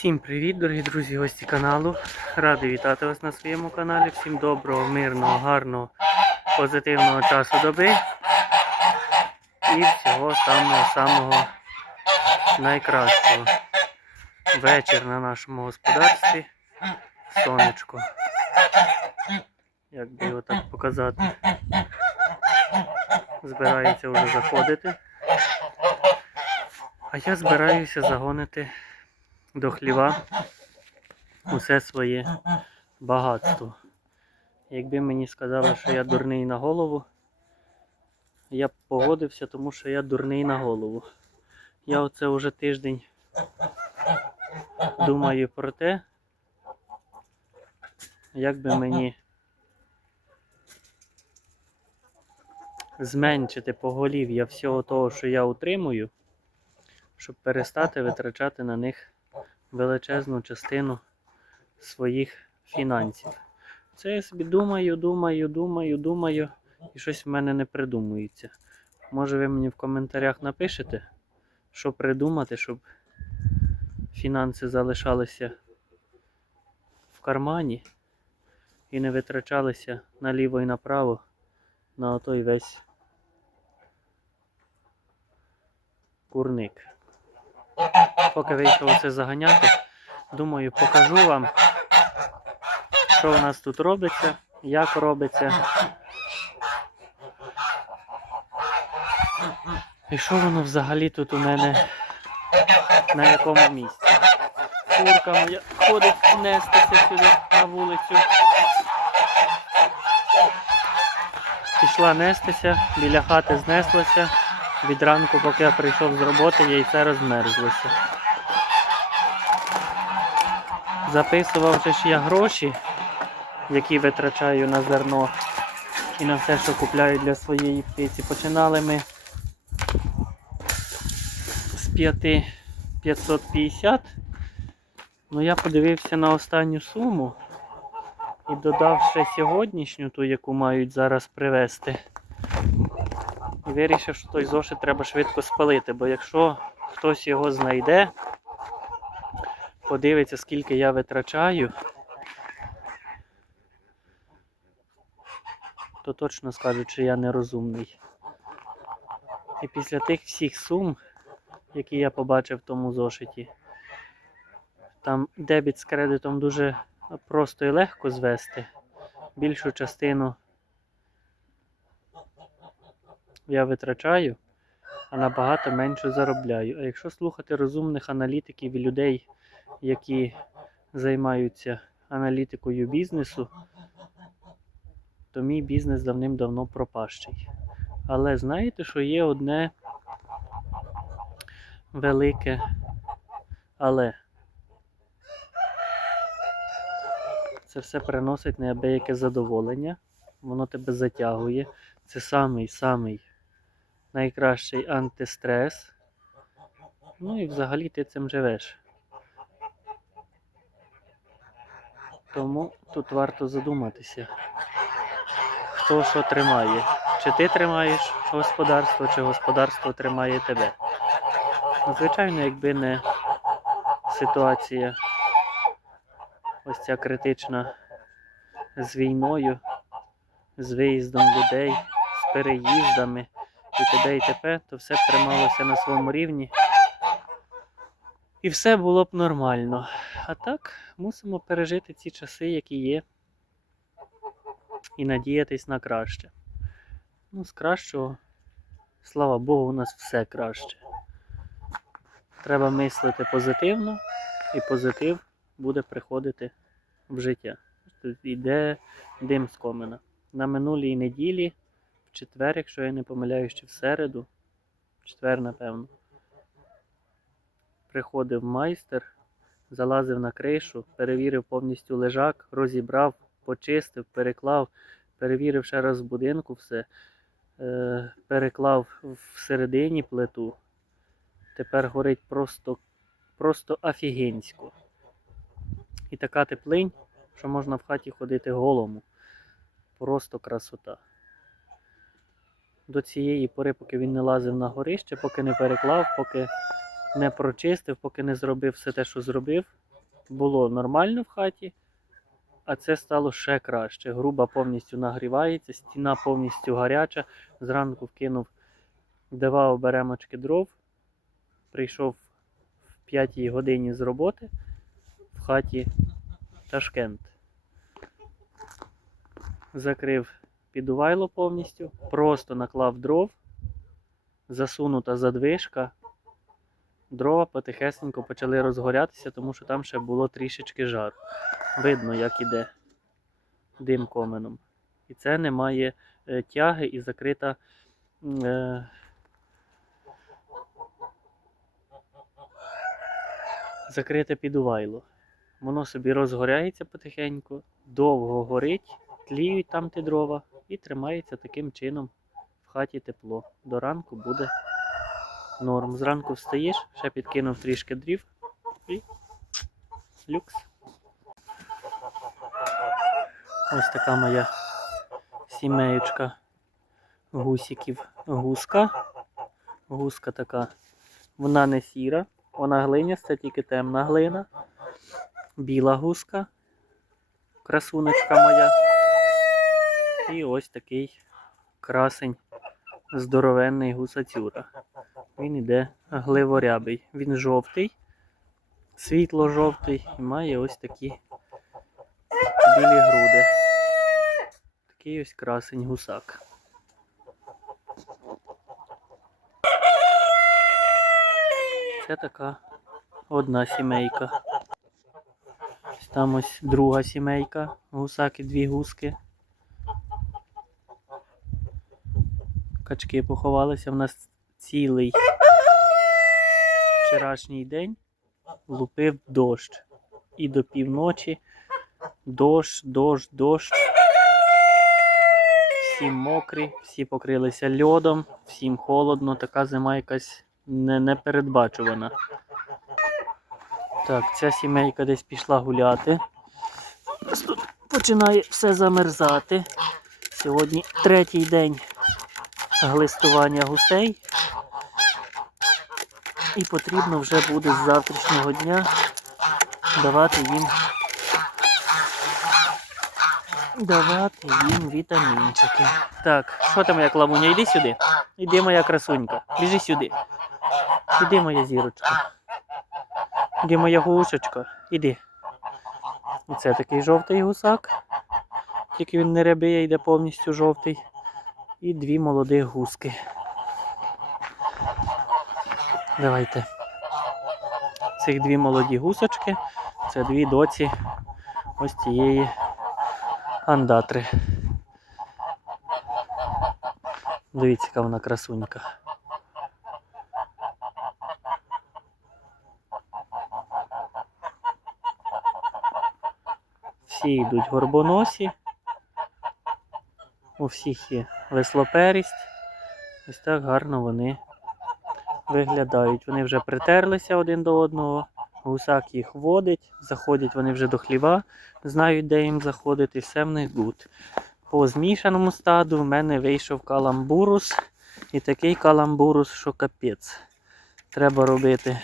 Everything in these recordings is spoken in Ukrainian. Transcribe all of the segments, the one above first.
Всім привіт, дорогі друзі, гості каналу. Радий вітати вас на своєму каналі. Всім доброго, мирного, гарного, позитивного часу доби і всього самого-самого найкращого. Вечір на нашому господарстві. Сонечко. Як би його так показати. Збирається вже заходити. А я збираюся загонити до хліва усе своє багатство. Якби мені сказали, що я дурний на голову, я б погодився, тому що я дурний на голову. Я оце вже тиждень думаю про те, як би мені зменшити поголів'я всього того, що я утримую, щоб перестати витрачати на них величезну частину своїх фінансів. Це я собі думаю, думаю, думаю, думаю, і щось в мене не придумується. Може ви мені в коментарях напишете, що придумати, щоб фінанси залишалися в кармані і не витрачалися наліво і направо на отой весь курник. Поки вийшов це заганяти, думаю, покажу вам, що у нас тут робиться, як робиться. І що воно взагалі тут у мене на якому місці. Курка моя ходить нестися сюди на вулицю. Пішла нестися, біля хати знеслася. Від ранку, поки я прийшов з роботи, яйце розмерзлося. Записував же ж я гроші, які витрачаю на зерно і на все, що купляю для своєї птиці. Починали ми з 5 550. Ну я подивився на останню суму і додав ще сьогоднішню, ту, яку мають зараз привезти. І вирішив, що той зошит треба швидко спалити, бо якщо хтось його знайде, подивиться, скільки я витрачаю, то точно скажуть, що я нерозумний. І після тих всіх сум, які я побачив в тому зошиті, там дебіт з кредитом дуже просто і легко звести. Більшу частину я витрачаю, а набагато менше заробляю. А якщо слухати розумних аналітиків і людей, які займаються аналітикою бізнесу, то мій бізнес давним-давно пропащий. Але знаєте, що є одне велике але. Це все приносить неабияке задоволення, воно тебе затягує. Це самий-самий найкращий антистрес. Ну і взагалі ти цим живеш. Тому тут варто задуматися, хто що тримає. Чи ти тримаєш господарство, чи господарство тримає тебе. Ну, Звичайно, якби не ситуація ось ця критична з війною, з виїздом людей, з переїздами і т.д. і т.п., то все б трималося на своєму рівні. І все було б нормально. А так, мусимо пережити ці часи, які є, і надіятись на краще. Ну, з кращого, слава Богу, у нас все краще. Треба мислити позитивно, і позитив буде приходити в життя. Тут йде дим з комина. На минулій неділі, в четвер, якщо я не помиляюсь, чи в середу, четвер, напевно, приходив майстер, залазив на кришу, перевірив повністю лежак, розібрав, почистив, переклав, перевірив ще раз в будинку все, е, переклав всередині плиту. Тепер горить просто, просто офігенсько. І така теплинь, що можна в хаті ходити голому. Просто красота. До цієї пори, поки він не лазив на горище, поки не переклав, поки не прочистив, поки не зробив все те, що зробив, було нормально в хаті, а це стало ще краще. Груба повністю нагрівається, стіна повністю гаряча. Зранку вкинув два оберемочки дров. Прийшов в 5 годині з роботи в хаті Ташкент. Закрив підувайло повністю, просто наклав дров, засунута задвижка. Дрова потихесенько почали розгорятися, тому що там ще було трішечки жару. Видно, як іде дим коменом. І це немає е, тяги і закрита. Е, закрите підувайло. Воно собі розгоряється потихеньку, довго горить, тліють там ті дрова і тримається таким чином в хаті тепло. До ранку буде норм. Зранку встаєш, ще підкинув трішки дрів і люкс. Ось така моя сімеєчка гусиків. Гуска. Гуска така. Вона не сіра, вона глиняста, тільки темна глина. Біла гуска. Красунечка моя. І ось такий красень здоровенний гусацюра. Він іде гливорябий. Він жовтий, світло-жовтий і має ось такі білі груди. Такий ось красень гусак. Це така одна сімейка. Там ось друга сімейка, гусак і дві гуски. Качки поховалися. В нас цілий вчорашній день лупив дощ. І до півночі дощ, дощ, дощ. Всі мокрі, всі покрилися льодом, всім холодно, така зима якась не, непередбачувана. Так, ця сімейка десь пішла гуляти. У нас тут починає все замерзати. Сьогодні третій день глистування гусей. І потрібно вже буде з завтрашнього дня давати їм давати їм вітамінчики. Так, що там моя клавуня? Іди сюди. Іди моя красунька. Біжи сюди. Іди моя зірочка. Іди моя гусочка. Іди. Це такий жовтий гусак. Тільки він не рябиє, йде повністю жовтий. І дві молодих гуски. Давайте. Цих дві молоді гусочки. Це дві доці ось цієї андатри. Дивіться, яка вона красунька. Всі йдуть горбоносі. У всіх є веслоперість. Ось так гарно вони виглядають. Вони вже притерлися один до одного. Гусак їх водить, заходять вони вже до хліва, знають, де їм заходити, все в них гуд. По змішаному стаду в мене вийшов каламбурус. І такий каламбурус, що капець. Треба робити.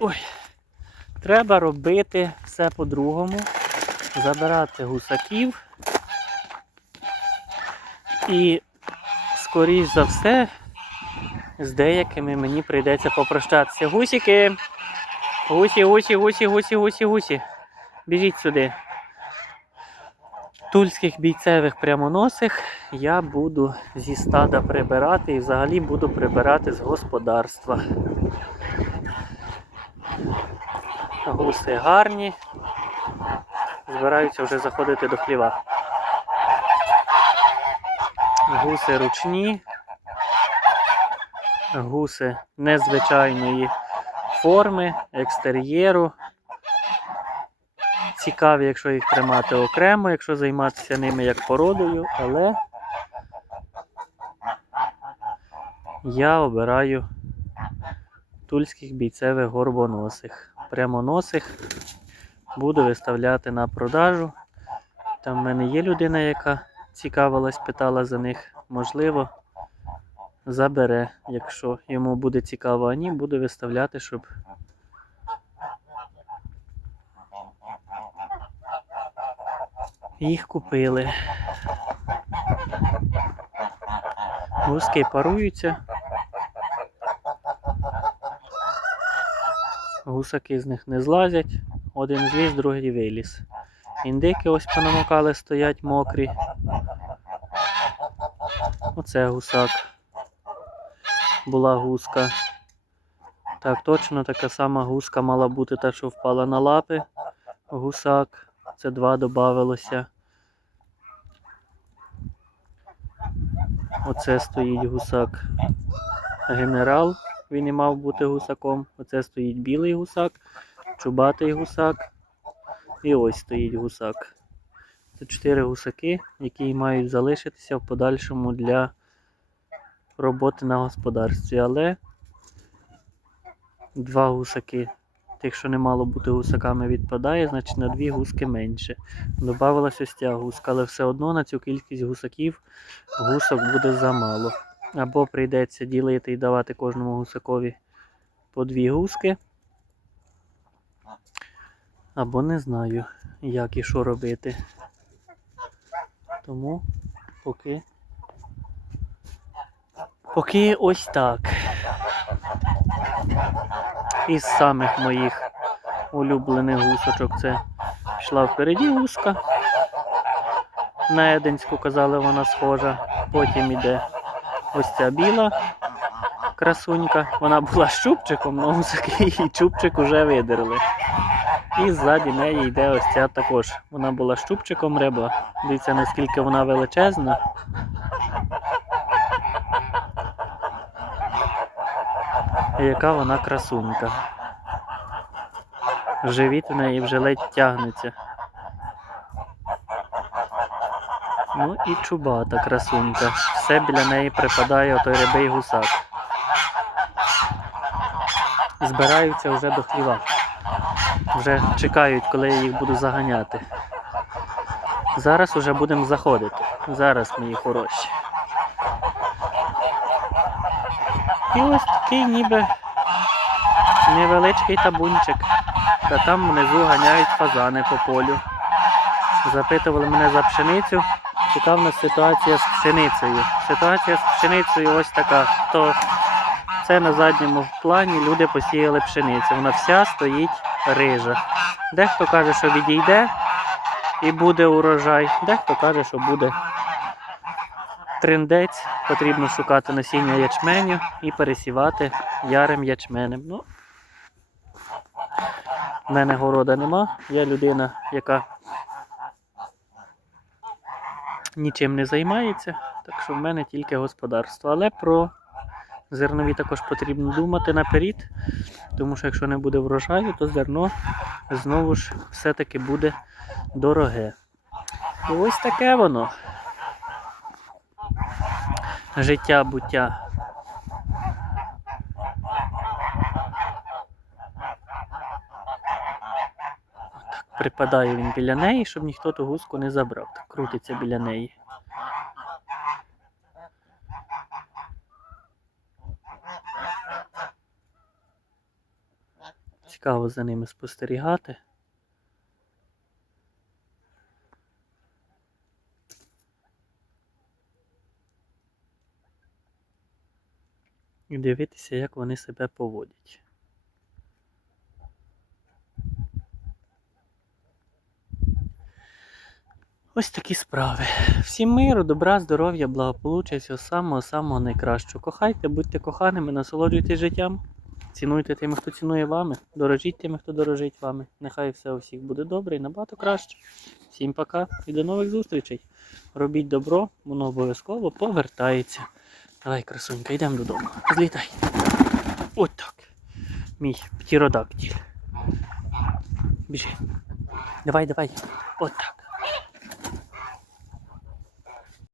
Ой. Треба робити все по-другому. Забирати гусаків. І, скоріш за все, з деякими мені прийдеться попрощатися. Гусіки! Гусі, гусі, гусі, гусі, гусі, гусі. Біжіть сюди. Тульських бійцевих прямоносих я буду зі стада прибирати і взагалі буду прибирати з господарства. Гуси гарні. Збираються вже заходити до хліва. Гуси ручні. Гуси незвичайної форми, екстер'єру. Цікаві, якщо їх тримати окремо, якщо займатися ними як породою, але я обираю тульських бійцевих горбоносих. Прямоносих буду виставляти на продажу. Там в мене є людина, яка цікавилась, питала за них, можливо, забере, якщо йому буде цікаво, а ні, буду виставляти, щоб. Їх купили. Гуски паруються. Гусаки з них не злазять. Один зліз, другий виліз. Індики ось понамокали, стоять мокрі. Оце гусак. Була гуска. Так, точно така сама гуска мала бути та, що впала на лапи. Гусак. Це два додавилося. Оце стоїть гусак. Генерал. Він і мав бути гусаком. Оце стоїть білий гусак, чубатий гусак. І ось стоїть гусак. Це чотири гусаки, які мають залишитися в подальшому для роботи на господарстві. Але два гусаки, тих, що не мало бути гусаками, відпадає, значить на дві гуски менше. Добавилася ось ця гуска, але все одно на цю кількість гусаків гусок буде замало. Або прийдеться ділити і давати кожному гусакові по дві гуски. Або не знаю, як і що робити. Тому поки. Поки ось так. Із самих моїх улюблених гусочок це пішла впереді гуска. На Еденську казали, вона схожа. Потім іде ось ця біла красунька. Вона була з чубчиком, але і чубчик уже видерли. І ззаді неї йде ось ця також. Вона була з чубчиком риба. Дивіться, наскільки вона величезна. І яка вона красунька. Живіт у неї вже ледь тягнеться. Ну і чубата красунька. Все біля неї припадає отой рябий гусак. Збираються вже до хліва. Вже чекають, коли я їх буду заганяти. Зараз уже будемо заходити. Зараз мої хороші. І ось такий ніби невеличкий табунчик. Та там внизу ганяють фазани по полю. Запитували мене за пшеницю. Яка в нас ситуація з пшеницею? Ситуація з пшеницею ось така. То це на задньому плані люди посіяли пшеницю. Вона вся стоїть рижа. Дехто каже, що відійде і буде урожай, дехто каже, що буде триндець. Потрібно шукати насіння ячменю і пересівати ярим ячменем. Ну, в мене города нема. Я людина, яка нічим не займається, так що в мене тільки господарство. Але про зернові також потрібно думати наперед, тому що якщо не буде врожаю, то зерно знову ж все-таки буде дороге. І ось таке воно. Життя буття. Припадає він біля неї, щоб ніхто ту гуску не забрав. Крутиться біля неї. Цікаво за ними спостерігати. І дивитися, як вони себе поводять. Ось такі справи. Всім миру, добра, здоров'я, благополуччя, всього самого-самого найкращого. Кохайте, будьте коханими, насолоджуйтесь життям. Цінуйте тими, хто цінує вами. Дорожіть тими, хто дорожить вами. Нехай все у всіх буде добре і набагато краще. Всім пока і до нових зустрічей. Робіть добро, воно обов'язково повертається. Давай, красунька, йдемо додому. Злітай. От так. Мій птеродактиль. Біжи. Давай, давай. От так.